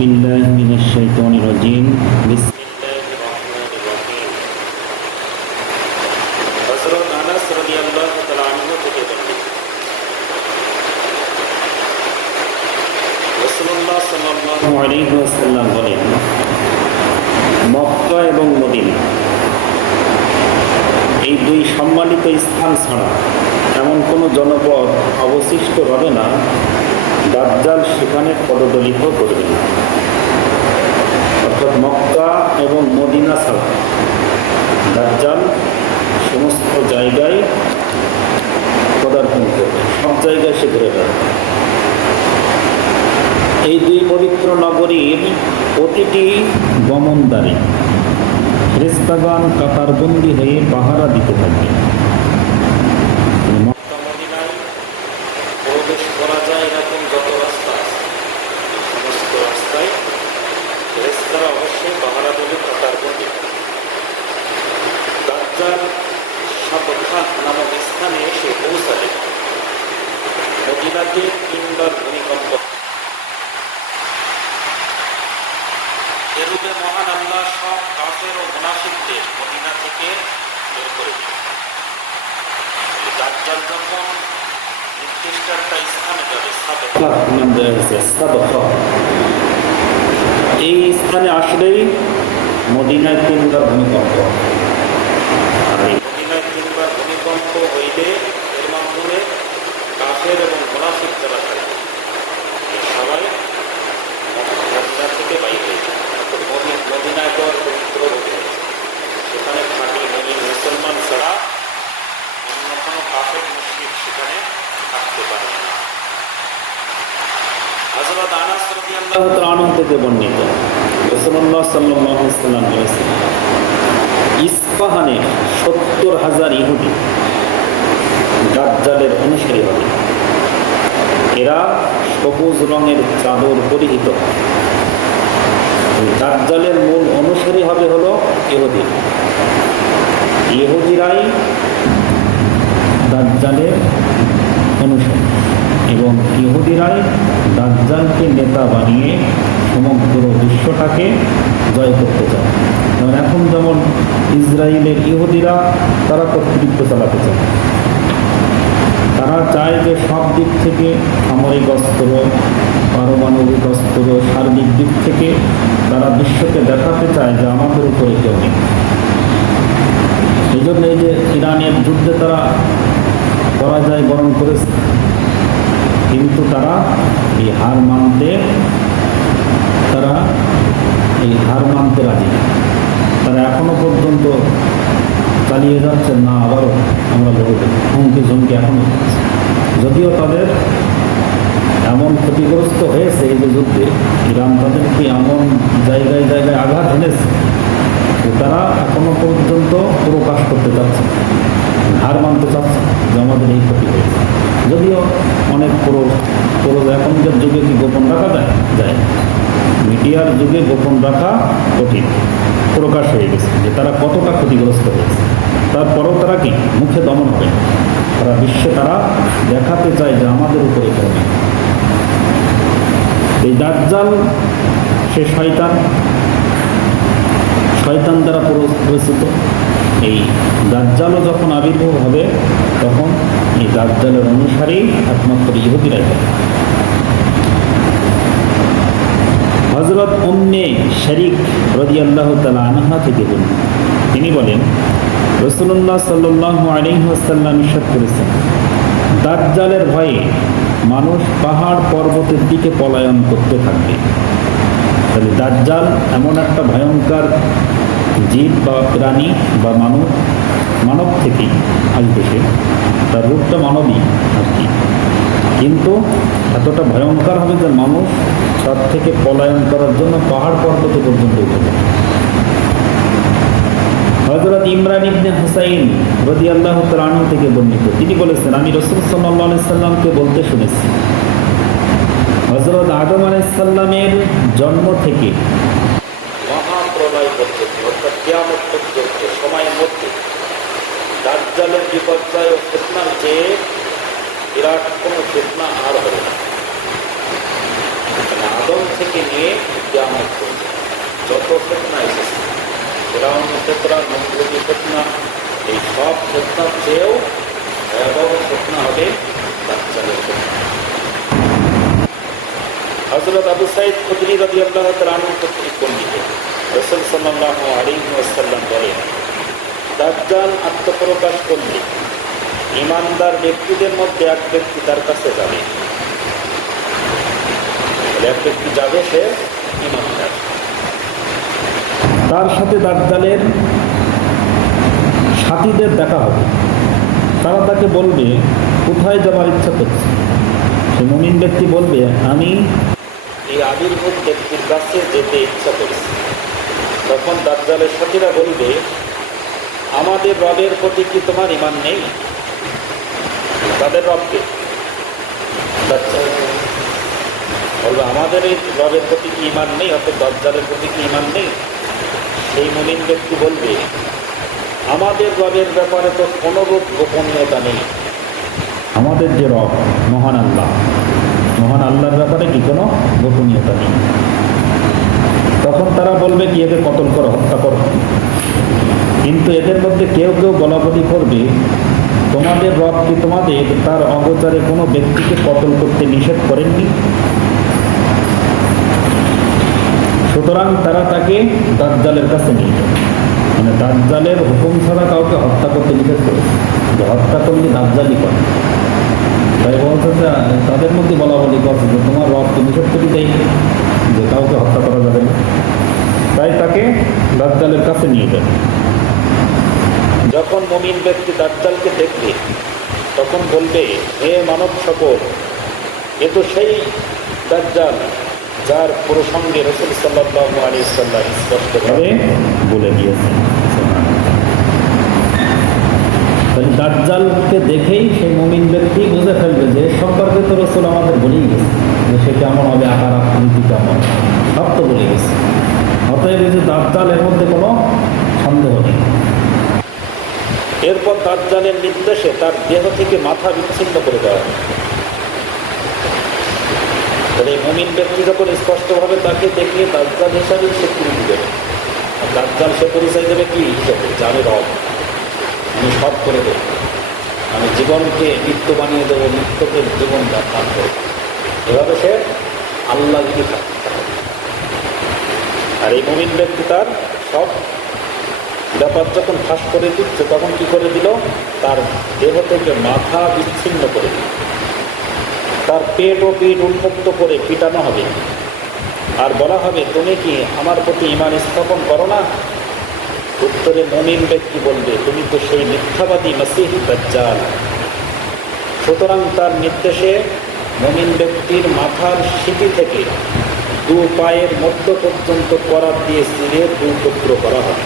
بالله من الشيطان الرجيم بسم الله الرحمن الرحيم হযরত আনাস রাদিয়াল্লাহু তাআলা আনহু থেকে বর্ণিত রাসূলুল্লাহ সাল্লাল্লাহু আলাইহি ওয়াসাল্লাম বলেন, মক্কা এবং মদিনা এই দুই সম্মানিত স্থান ছাড়া এমন কোনো জনপদ অবশিষ্ট হবে না দাজ্জাল সেখানে পদদলিত করবে না। অর্থাৎ মক্কা এবং মদিনা ছাড়া দাজ্জাল সমস্ত জায়গায় পদার্পণ করবে, সব জায়গায় সে ঘুরে বেড়াবে। এই দুই পবিত্র নগরীর প্রতিটি গমনদ্বারে ফেরেশতাগণ কাতারবন্দি হয়ে পাহারা দিতে থাকবে। মক্কা মদিনায় প্রবেশ করা যায় এরকম যত রাস্তা আছে, সমস্ত রাস্তায় ফেরেশতারা অবশ্যই পাহারা দেবে, কাতারবন্দি। দাজ্জাল সাবখাহ নামক স্থানে এসে পৌঁছালে মদিনাতে 3 বার ভূমিকম্প। এরূপে মহান আল্লাহ সব কাফের ও মুনাফিকদের মদিনা থেকে বের করে দিলেন। দাজ্জাল যখন নির্দিষ্ট একটা স্থানে যাবে, সাবখাহ, এই স্থানে আসলেই মদিনায় 3 বার ভূমিকম্প। আর এই মদিনায় 3 বার ভূমিকম্প হইলে এর মাধ্যমে কাফের এবং মুনাফিক যারা থাকবে সবাই মদিনা থেকে বাইরে হয়ে যায়। মদিনায় তো পবিত্র হয়ে সেখানে খাঁটি মুমিন মুসলমান ছাড়া অন্য কোনো কাফের মুশরিক সেখানে থাকতে পারে না। হযরত আনাস রাদিয়াল্লাহু তাআলা আনহু থেকে বর্ণিত, রাসূলুল্লাহ সাল্লাল্লাহু আলাইহি ওয়াসাল্লাম বলেছেন, ইস্পাহানে 70,000 ইহুদি দাজ্জালের অনুসারী হবে। এরা সবুজ রঙের চাদর পরিহিত। দাজ্জালের মূল অনুসারী হবে হলো ইহুদি। ইহুদিরাই দাজ্জালের অনুসারী এবং ইহুদিরাই দাজ্জালকে নেতা বানিয়ে সমগ্র বিশ্বটাকে জয় করতে চায়। কারণ এখন যেমন ইসরায়েলের ইহুদিরা তারা কর্তৃত্ব চালাতে চায়, তারা চায় যে সব দিক থেকে সামরিক অস্ত্র, পারমাণবিক অস্ত্র, সার্বিক দিক থেকে তারা বিশ্বকে দেখাতে চায় যে আমাদের উপরে কেউ নেই। এই জন্য এই যে ইরানের যুদ্ধে তারা পরাজয় বরণ করেছে, কিন্তু তারা এই হার মানতে রাজি না। তারা এখনো পর্যন্ত চালিয়ে যাচ্ছে, না আবারও আমরা লড়ব, হুমকি ঝুমকি এখনো। যদিও তাদের এমন ক্ষতিগ্রস্ত হয়েছে এই যে যুদ্ধে, ইরান তাদেরকে এমন জায়গায় জায়গায় আঘাত এনেছে যে তারা এখনো পর্যন্ত প্রকাশ করতে চাচ্ছে, হার মানতে চাচ্ছে যে আমাদের এই ক্ষতি হয়েছে। যদিও অনেক এখনকার যুগে কি গোপন রাখা যায়? মিডিয়ার যুগে গোপন রাখা কঠিন, প্রকাশ হয়ে গেছে যে তারা কতটা ক্ষতিগ্রস্ত হয়েছে। তারপরেও তারা কি মুখে দমন হবে, তারা বিশ্বে তারা দেখাতে চায় যে আমাদের উপরে কেউ নেই। এই দাজ্জাল সে শয়তান দ্বারা পরিচিত। এই দাজ্জালও যখন আবির্ভাব হবে তখন এই দাজ্জালের অনুসারী একমাত্র ইহুদিরাই হবে। হযরত উম্মে শরীক রাদিয়াল্লাহু তাআলা আনহা থেকে বলেন, তিনি বলেন, রাসূলুল্লাহ সাল্লাল্লাহু আলাইহি ওয়াসাল্লাম ইরশাদ করেছেন, দাজ্জালের ভয়ে মানুষ পাহাড় পর্বতের দিকে পলায়ন করতে থাকবে। তাহলে দাজ্জাল এমন একটা ভয়ঙ্কর জীব বা প্রাণী বা মানব থেকেই আসবে। সে তার রূপটা মানবী আর কি, কিন্তু এতটা ভয়ঙ্কর হবে যে মানুষ তার থেকে পলায়ন করার জন্য পাহাড় পর্বত পর্যন্ত উঠে যাবে। হযরত ইমরান ইবনে হুসাইন রাদিয়াল্লাহু তাআলা আনহু থেকে বর্ণিত, তিনি বলেছেন, আমি রাসূল সাল্লাল্লাহু আলাইহি সাল্লামকে বলতে শুনেছি, হযরত আদম আলাইহিস সালামের জন্ম থেকে মহাপ্রলয় পর্যন্ত, অর্থাৎ কিয়ামত পর্যন্ত সময়ের মধ্যে দাজ্জালের বিপর্যয় ও ফিতনার চেয়ে বিরাট কোনো ফিতনা আর হবে না। আদম ফেরাউন থেকে নিয়ে কিয়ামত পর্যন্ত যত ফিতনা এসেছে, ফেরাউন ফিতনা, নমরুদি ফিতনা, এই সব ফিতনার চেয়েও ভয়াবহ ফিতনা হবে দাজ্জালের ফিতনা। হযরত আবু সাঈদ খুদরী রাদিয়াল্লাহু তাআলা আনহু কর্তৃক বর্ণিত, রাসূল সাল্লাল্লাহু আলাইহি ওয়াসাল্লাম বলেন, দাজ্জাল আত্মপ্রকাশ করলে ঈমানদার ব্যক্তিদের মধ্যে এক ব্যক্তি তার কাছে যাবে। এক ব্যক্তি যাবে, সে ঈমানদার। তার সাথে দাজ্জালের সাথীদের দেখা হবে। তারা তাকে বলবে, কোথায় যাবার ইচ্ছা করছে? সে মুমিন ব্যক্তি বলবে, আমি এই আবির্ভূত ব্যক্তির কাছে যেতে ইচ্ছা করছি। তখন দাজ্জালের সাথীরা বলবে, আমাদের রবের প্রতি কি তোমার ঈমান নেই? তাদের রবকে বলবে, আমাদের এই রবের প্রতি কি ঈমান নেই, অর্থাৎ দাজ্জালের প্রতি কি ঈমান নেই? সেই মুমিন ব্যক্তি বলবে, আমাদের রবের ব্যাপারে তো কোনোরূপ গোপনীয়তা নেই। আমাদের যে রব মহান আল্লাহ, মহান আল্লাহর ব্যাপারে কি কোনো গোপনীয়তা নেই। তখন তারা বলবে কি, এদের কতল করো, হত্যা করো। কিন্তু এদের মধ্যে কেউ কেউ বলাবলি করবে, তোমাদের রব কি তোমাদের তার অগোচরে কোনো ব্যক্তিকে কতল করতে নিষেধ করেননি? সুতরাং তারা তাকে দাজ্জালের কাছে নিয়ে যাবে। মানে দাজ্জালের হুকুম ছাড়া কাউকে হত্যা করতে নিষেধ করেছে, যে হত্যা করলে দাজ্জালই করে। তাই বলছে যে তাদের মধ্যে বলাবলি করছে যে তোমার রব তো নিষেধ করে দেয় যে কাউকে হত্যা করা যাবে না। তাই তাকে দাজ্জালের কাছে নিয়ে যাবে। যখন মুমিন ব্যক্তি দাজ্জালকে দেখবে, তখন বলবে, হে মানব সকল, এ তো সেই দাজ্জাল যার প্রসঙ্গে রাসূল সাল্লাল্লাহু আলাইহি ওয়াসাল্লাম স্পষ্টভাবে বলে দিয়েছেন। তাহলে দাজ্জালকে দেখেই সেই মুমিন ব্যক্তি বুঝে ফেলবে যে সম্পর্কে তো রাসূল আমাদের বলেই গেছে, যে সে কেমন হবে, আকার আকৃতি কেমন, সব তো বলে গেছে। অতএব যে দাজ্জাল, এর মধ্যে কোনো সন্দেহ নেই। এরপর দাজ্জালের নির্দেশে তার দেহ থেকে মাথা বিচ্ছিন্ন করে দেওয়া হয়। তাহলে মুমিন ব্যক্তি যখন স্পষ্টভাবে তাকে দেখে দাজ্জাল হিসাবে সে পরিচয় দেবে। দাজ্জাল সে পরিচয় দেবে কি হিসাবে? জানে রব, আমি সব করে দেব, আমি জীবনকে মৃত্যু বানিয়ে দেবো, মৃত্যুকে জীবন দান করবো। এভাবে সে আল্লাহ যদি থাকে। আর এই মুমিন ব্যক্তি তার সব ব্যাপার যখন ফাঁস করে দিচ্ছে, তখন কি করে দিল? তার দেহ থেকে মাথা বিচ্ছিন্ন করে দিল, তার পেট ও পিঠ উন্মুক্ত করে পিটানো হবে। আর বলা হবে, তুমি কি আমার প্রতি ঈমান স্থাপন করো না? উত্তরে মুমিন ব্যক্তি বলবে, তুমি তো সেই মিথ্যাবাদী মসিহ দাজ্জাল। সুতরাং তার নির্দেশে মুমিন ব্যক্তির মাথার সিঁথি থেকে দু পায়ের মধ্য পর্যন্ত করাত দিয়ে ছিঁড়ে দুই টুকরো করা হয়।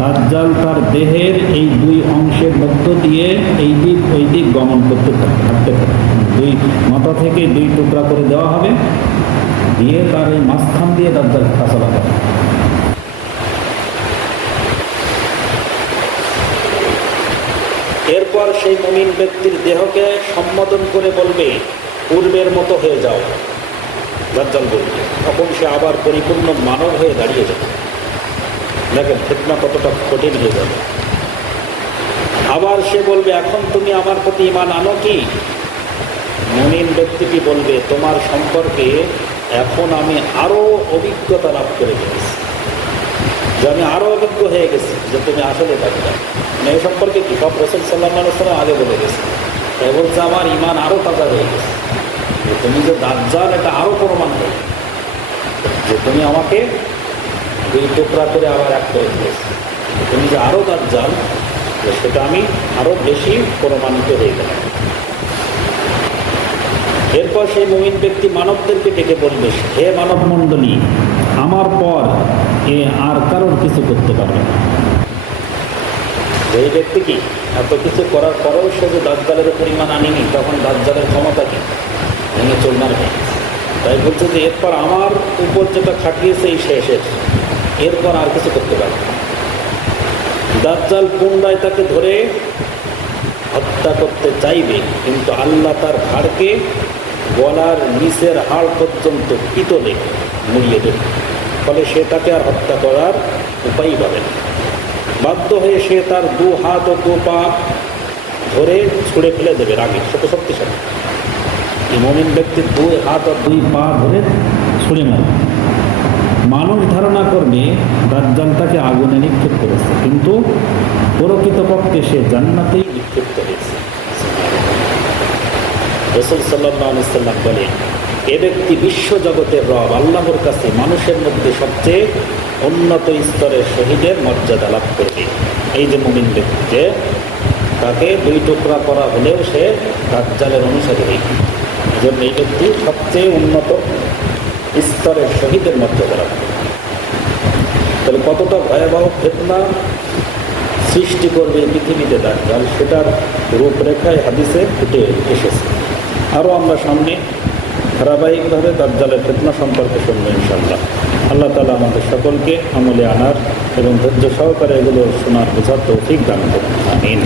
দাজ্জাল তার দেহের এই দুই অংশের মধ্য দিয়ে এই দিক ওই দিক গমন করতে থাকতে পারে। দুই মাথা থেকে দুই টুকরা করে দেওয়া হবে, দিয়ে তার এই মাঝখান দিয়ে দাজ্জাল চলা হবে। এরপর সেই মুমিন ব্যক্তির দেহকে সম্বোধন করে বলবে, পূর্বের মতো হয়ে যাও। দাজ্জাল বলবে, তখন সে আবার পরিপূর্ণ মানব হয়ে দাঁড়িয়ে যাবে। দেখেন ফিতনা কতটা কঠিন হয়ে যাবে। আবার সে বলবে, এখন তুমি আমার প্রতি ঈমান আনো কি? মুমিন ব্যক্তিটি বলবে, তোমার সম্পর্কে এখন আমি আরো অভিজ্ঞতা লাভ করে গেছি, যে আমি আরো অভিজ্ঞ হয়ে গেছি যে তুমি আসলে দাজ্জাল। মানে এই সম্পর্কে কি সব রাসূল সাল্লাল্লাহু আলাইহি ওয়াসাল্লাম আগে বলে গেছে। তাই বলছে, আমার ঈমান আরো তাজা হয়ে গেছে, যে তুমি যে দাজ্জাল এটা আরো প্রমাণ হয়ে, যে তুমি আমাকে দুই টুকরা করে আবার এক করে দিয়েছে, তুমি যে আরো দাজ্জাল, সেটা আমি আরো বেশি প্রমাণিত হয়ে গেলাম। এরপর সেই মুমিন ব্যক্তি মানবদেরকে ডেকে বলবে, হে মানব মণ্ডলী, আমার পর এ আর কারোর কিছু করতে পারবে না। এই ব্যক্তি কি এত কিছু করার পরেও সে যে দাজ্জালের পরিমাণ আনেনি, তখন দাজ্জালের ক্ষমতা কি ভেঙে চলমান হয়ে গেছে। তাই বলছে যে এরপর আমার উপর যেটা খাটিয়েছে এই শেষ, এরপর আর কিছু করতে পারবে না। দাজ্জাল পুনরায় তাকে ধরে হত্যা করতে চাইবে, কিন্তু আল্লাহ তার ঘাড়কে গলার নিচের হাড় পর্যন্ত পিতলে মুড়িয়ে দেবে। ফলে সে তাকে আর হত্যা করার উপায় পাবে না। বাধ্য হয়ে সে তার 2 হাত ও 2 পা ধরে ছুঁড়ে ফেলে দেবে রাগে, সে তো শক্তিশালী। এই মুমিন ব্যক্তির 2 হাত ও 2 পা ধরে ছুঁড়ে মারবে। মানুষ ধারণা করবে দাজ্জাল তাকে আগুনে নিক্ষেপ করেছে, কিন্তু প্রকৃতপক্ষে সে জান্নাতেই নিক্ষিপ্ত হয়েছে। রাসূল সাল্লাল্লাহু আলাইহি সাল্লাম বলেন, এ ব্যক্তি বিশ্ব জগতের রব আল্লাহর কাছে মানুষের মধ্যে সবচেয়ে উন্নত স্তরের শহীদের মর্যাদা লাভ করবে। এই যে মুমিন ব্যক্তি, যে তাকে 2 টুকরা করা হলেও সে দাজ্জালের অনুসারী হইবে, এই জন্য এই ব্যক্তি সবচেয়ে উন্নত স্তরের শহীদের মর্যাদা লাভ করবে। তাহলে কতটা ভয়াবহ ফিতনা সৃষ্টি করবে পৃথিবীতে দাজ্জাল, সেটার রূপরেখায় হাদিসে ফুটে এসেছে। আরও আমরা সামনে ধারাবাহিকভাবে দাজ্জালের ফিতনা সম্পর্কে শুনব ইনশাআল্লাহ। আল্লাহ তাআলা আমাদের সকলকে আমলে আনার এবং ধৈর্য সহকারে এগুলো শোনার বোঝার তৌফিক দান করুন। আমিন।